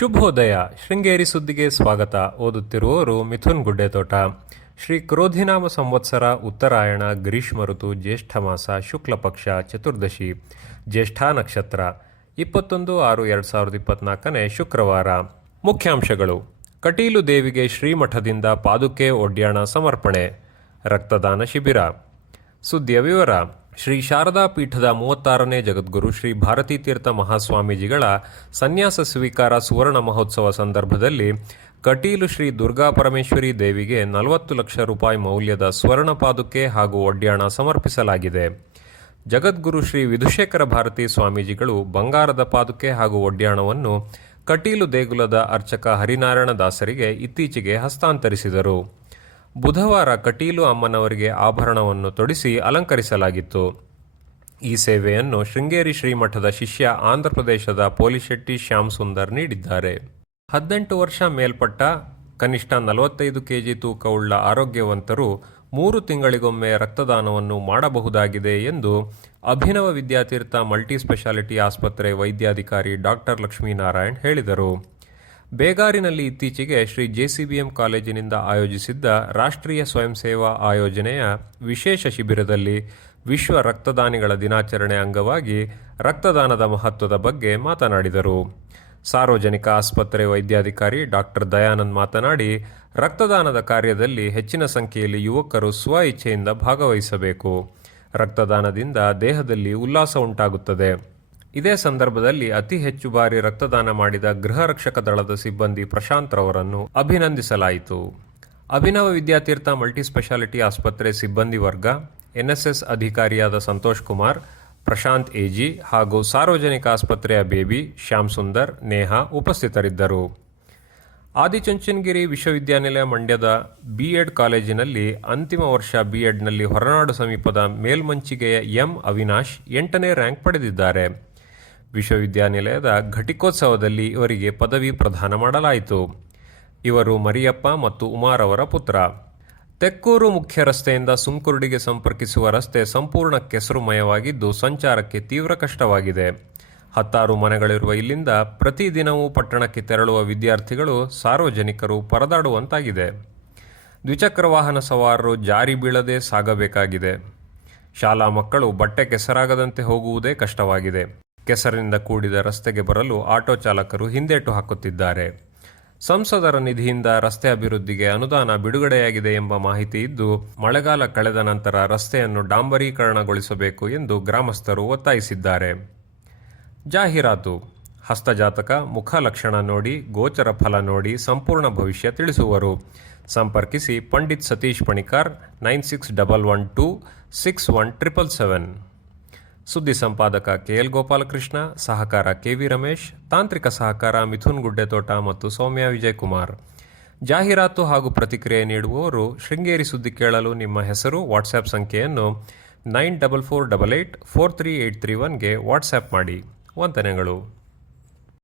ಶುಭೋದಯ. ಶೃಂಗೇರಿ ಸುದ್ದಿಗೆ ಸ್ವಾಗತ. ಓದುತ್ತಿರುವವರು ಮಿಥುನ್ ಗುಡ್ಡೆತೋಟ. ಶ್ರೀ ಕ್ರೋಧಿನಾಮ ಸಂವತ್ಸರ ಉತ್ತರಾಯಣ, ಗ್ರೀಷ್ಮ ಋತು, ಜ್ಯೇಷ್ಠ ಮಾಸ, ಶುಕ್ಲ ಪಕ್ಷ, ಚತುರ್ದಶಿ, ಜ್ಯೇಷ್ಠ ನಕ್ಷತ್ರ. ಇಪ್ಪತ್ತೊಂದು ಆರು ಎರಡು ಸಾವಿರದ ಇಪ್ಪತ್ನಾಲ್ಕನೇ ಶುಕ್ರವಾರ. ಮುಖ್ಯಾಂಶಗಳು. ಕಟೀಲು ದೇವಿಗೆ ಶ್ರೀಮಠದಿಂದ ಪಾದುಕೆ ಒಡ್ಯಾಣ ಸಮರ್ಪಣೆ. ರಕ್ತದಾನ ಶಿಬಿರ. ಸುದ್ದಿಯ ವಿವರ. ಶ್ರೀ ಶಾರದಾ ಪೀಠದ ಮೂವತ್ತಾರನೇ ಜಗದ್ಗುರು ಶ್ರೀ ಭಾರತೀ ತೀರ್ಥ ಮಹಾಸ್ವಾಮೀಜಿಗಳ ಸನ್ಯಾಸ ಸ್ವೀಕಾರ ಸುವರ್ಣ ಮಹೋತ್ಸವ ಸಂದರ್ಭದಲ್ಲಿ ಕಟೀಲು ಶ್ರೀ ದುರ್ಗಾ ಪರಮೇಶ್ವರಿ ದೇವಿಗೆ ನಲವತ್ತು ಲಕ್ಷ ರೂಪಾಯಿ ಮೌಲ್ಯದ ಸ್ವರ್ಣ ಪಾದುಕೆ ಹಾಗೂ ಒಡ್ಯಾಣ ಸಮರ್ಪಿಸಲಾಗಿದೆ. ಜಗದ್ಗುರು ಶ್ರೀ ವಿಧುಶೇಖರ ಭಾರತಿ ಸ್ವಾಮೀಜಿಗಳು ಬಂಗಾರದ ಪಾದುಕೆ ಹಾಗೂ ಒಡ್ಯಾಣವನ್ನು ಕಟೀಲು ದೇಗುಲದ ಅರ್ಚಕ ಹರಿನಾರಾಯಣ ದಾಸರಿಗೆ ಇತ್ತೀಚೆಗೆ ಹಸ್ತಾಂತರಿಸಿದರು. ಬುಧವಾರ ಕಟೀಲು ಅಮ್ಮನವರಿಗೆ ಆಭರಣವನ್ನು ತೊಡಿಸಿ ಅಲಂಕರಿಸಲಾಗಿತ್ತು. ಈ ಸೇವೆಯನ್ನು ಶೃಂಗೇರಿ ಶ್ರೀಮಠದ ಶಿಷ್ಯ ಆಂಧ್ರಪ್ರದೇಶದ ಪೋಲಿಶೆಟ್ಟಿ ಶ್ಯಾಮ್ ಸುಂದರ್ ನೀಡಿದ್ದಾರೆ. ಹದಿನೆಂಟು ವರ್ಷ ಮೇಲ್ಪಟ್ಟ ಕನಿಷ್ಠ ನಲವತ್ತೈದು ಕೆಜಿ ತೂಕವುಳ್ಳ ಆರೋಗ್ಯವಂತರು ಮೂರು ತಿಂಗಳಿಗೊಮ್ಮೆ ರಕ್ತದಾನವನ್ನು ಮಾಡಬಹುದಾಗಿದೆ ಎಂದು ಅಭಿನವ ವಿದ್ಯಾತೀರ್ಥ ಮಲ್ಟಿ ಸ್ಪೆಷಾಲಿಟಿ ಆಸ್ಪತ್ರೆ ವೈದ್ಯಾಧಿಕಾರಿ ಡಾಕ್ಟರ್ ಲಕ್ಷ್ಮೀನಾರಾಯಣ್ ಹೇಳಿದರು. ಬೇಗಾರಿನಲ್ಲಿ ಇತ್ತೀಚೆಗೆ ಶ್ರೀ ಜೆಸಿಬಿಎಂ ಕಾಲೇಜಿನಿಂದ ಆಯೋಜಿಸಿದ್ದ ರಾಷ್ಟ್ರೀಯ ಸ್ವಯಂ ಸೇವಾ ಆಯೋಜನೆಯ ವಿಶೇಷ ಶಿಬಿರದಲ್ಲಿ ವಿಶ್ವ ರಕ್ತದಾನಿಗಳ ದಿನಾಚರಣೆ ಅಂಗವಾಗಿ ರಕ್ತದಾನದ ಮಹತ್ವದ ಬಗ್ಗೆ ಮಾತನಾಡಿದರು. ಸಾರ್ವಜನಿಕ ಆಸ್ಪತ್ರೆ ವೈದ್ಯಾಧಿಕಾರಿ ಡಾಕ್ಟರ್ ದಯಾನಂದ್ ಮಾತನಾಡಿ, ರಕ್ತದಾನದ ಕಾರ್ಯದಲ್ಲಿ ಹೆಚ್ಚಿನ ಸಂಖ್ಯೆಯಲ್ಲಿ ಯುವಕರು ಸ್ವ ಇಚ್ಛೆಯಿಂದ ಭಾಗವಹಿಸಬೇಕು. ರಕ್ತದಾನದಿಂದ ದೇಹದಲ್ಲಿ ಉಲ್ಲಾಸ ಉಂಟಾಗುತ್ತದೆ. ಇದೇ ಸಂದರ್ಭದಲ್ಲಿ ಅತಿ ಹೆಚ್ಚು ಬಾರಿ ರಕ್ತದಾನ ಮಾಡಿದ ಗೃಹ ರಕ್ಷಕ ದಳದ ಸಿಬ್ಬಂದಿ ಪ್ರಶಾಂತ್ ರವರನ್ನು ಅಭಿನಂದಿಸಲಾಯಿತು. ಅಭಿನವ ವಿದ್ಯಾತೀರ್ಥ ಮಲ್ಟಿ ಸ್ಪೆಷಾಲಿಟಿ ಆಸ್ಪತ್ರೆ ಸಿಬ್ಬಂದಿ ವರ್ಗ, ಎನ್ಎಸ್ಎಸ್ ಅಧಿಕಾರಿಯಾದ ಸಂತೋಷ್ ಕುಮಾರ್, ಪ್ರಶಾಂತ್ ಎಜಿ ಹಾಗೂ ಸಾರ್ವಜನಿಕ ಆಸ್ಪತ್ರೆಯ ಬೇಬಿ ಶ್ಯಾಮ್ ಸುಂದರ್, ನೇಹಾ ಉಪಸ್ಥಿತರಿದ್ದರು. ಆದಿಚುಂಚನಗಿರಿ ವಿಶ್ವವಿದ್ಯಾನಿಲಯ ಮಂಡ್ಯದ ಬಿಎಡ್ ಕಾಲೇಜಿನಲ್ಲಿ ಅಂತಿಮ ವರ್ಷ ಬಿಎಡ್ನಲ್ಲಿ ಹೊರನಾಡು ಸಮೀಪದ ಮೇಲ್ಮಂಚಿಗೆಯ ಎಂ ಅವಿನಾಶ್ ಎಂಟನೇ ರ್ಯಾಂಕ್ ಪಡೆದಿದ್ದಾರೆ. ವಿಶ್ವವಿದ್ಯಾನಿಲಯದ ಘಟಿಕೋತ್ಸವದಲ್ಲಿ ಇವರಿಗೆ ಪದವಿ ಪ್ರದಾನ ಮಾಡಲಾಯಿತು. ಇವರು ಮರಿಯಪ್ಪ ಮತ್ತು ಉಮಾರ್ ಅವರ ಪುತ್ರ. ತೆಕ್ಕೂರು ಮುಖ್ಯ ರಸ್ತೆಯಿಂದ ಸುಂಕುರುಡಿಗೆ ಸಂಪರ್ಕಿಸುವ ರಸ್ತೆ ಸಂಪೂರ್ಣ ಕೆಸರುಮಯವಾಗಿದ್ದು ಸಂಚಾರಕ್ಕೆ ತೀವ್ರ ಕಷ್ಟವಾಗಿದೆ. ಹತ್ತಾರು ಮನೆಗಳಿರುವ ಇಲ್ಲಿಂದ ಪ್ರತಿದಿನವೂ ಪಟ್ಟಣಕ್ಕೆ ತೆರಳುವ ವಿದ್ಯಾರ್ಥಿಗಳು ಸಾರ್ವಜನಿಕರು ಪರದಾಡುವಂತಾಗಿದೆ. ದ್ವಿಚಕ್ರ ವಾಹನ ಸವಾರರು ಜಾರಿ ಬೀಳದೆ ಸಾಗಬೇಕಾಗಿದೆ. ಶಾಲಾ ಮಕ್ಕಳು ಬಟ್ಟೆ ಕೆಸರಾಗದಂತೆ ಹೋಗುವುದೇ ಕಷ್ಟವಾಗಿದೆ. ಕೆಸರಿನಿಂದ ಕೂಡಿದ ರಸ್ತೆಗೆ ಬರಲು ಆಟೋ ಚಾಲಕರು ಹಿಂದೇಟು ಹಾಕುತ್ತಿದ್ದಾರೆ. ಸಂಸದರ ನಿಧಿಯಿಂದ ರಸ್ತೆ ಅಭಿವೃದ್ಧಿಗೆ ಅನುದಾನ ಬಿಡುಗಡೆಯಾಗಿದೆ ಎಂಬ ಮಾಹಿತಿ ಇದ್ದು, ಮಳೆಗಾಲ ಕಳೆದ ನಂತರ ರಸ್ತೆಯನ್ನು ಡಾಂಬರೀಕರಣಗೊಳಿಸಬೇಕು ಎಂದು ಗ್ರಾಮಸ್ಥರು ಒತ್ತಾಯಿಸಿದ್ದಾರೆ. ಜಾಹೀರಾತು ಹಸ್ತಜಾತಕ ಮುಖ ಲಕ್ಷಣ ನೋಡಿ, ಗೋಚರ ಫಲ ನೋಡಿ, ಸಂಪೂರ್ಣ ಭವಿಷ್ಯ ತಿಳಿಸುವರು. ಸಂಪರ್ಕಿಸಿ Pandit Satish Panikar, nine six double one two, six one triple seven. ಸುದ್ದಿ ಸಂಪಾದಕ ಕೆಎಲ್ ಗೋಪಾಲಕೃಷ್ಣ, ಸಹಕಾರ ಕೆವಿ ರಮೇಶ್, ತಾಂತ್ರಿಕ ಸಹಕಾರ ಮಿಥುನ್ ಗುಡ್ಡೆತೋಟ ಮತ್ತು ಸೌಮ್ಯ ವಿಜಯಕುಮಾರ್. ಜಾಹೀರಾತು ಹಾಗೂ ಪ್ರತಿಕ್ರಿಯೆ ನೀಡುವವರು ಶೃಂಗೇರಿ ಸುದ್ದಿ ಕೇಳಲು ನಿಮ್ಮ ಹೆಸರು, ವಾಟ್ಸ್ಆ್ಯಪ್ ಸಂಖ್ಯೆಯನ್ನು nine double four double eight four three eight three ಒನ್ಗೆ WhatsApp ಮಾಡಿ. ವಂದನೆಗಳು.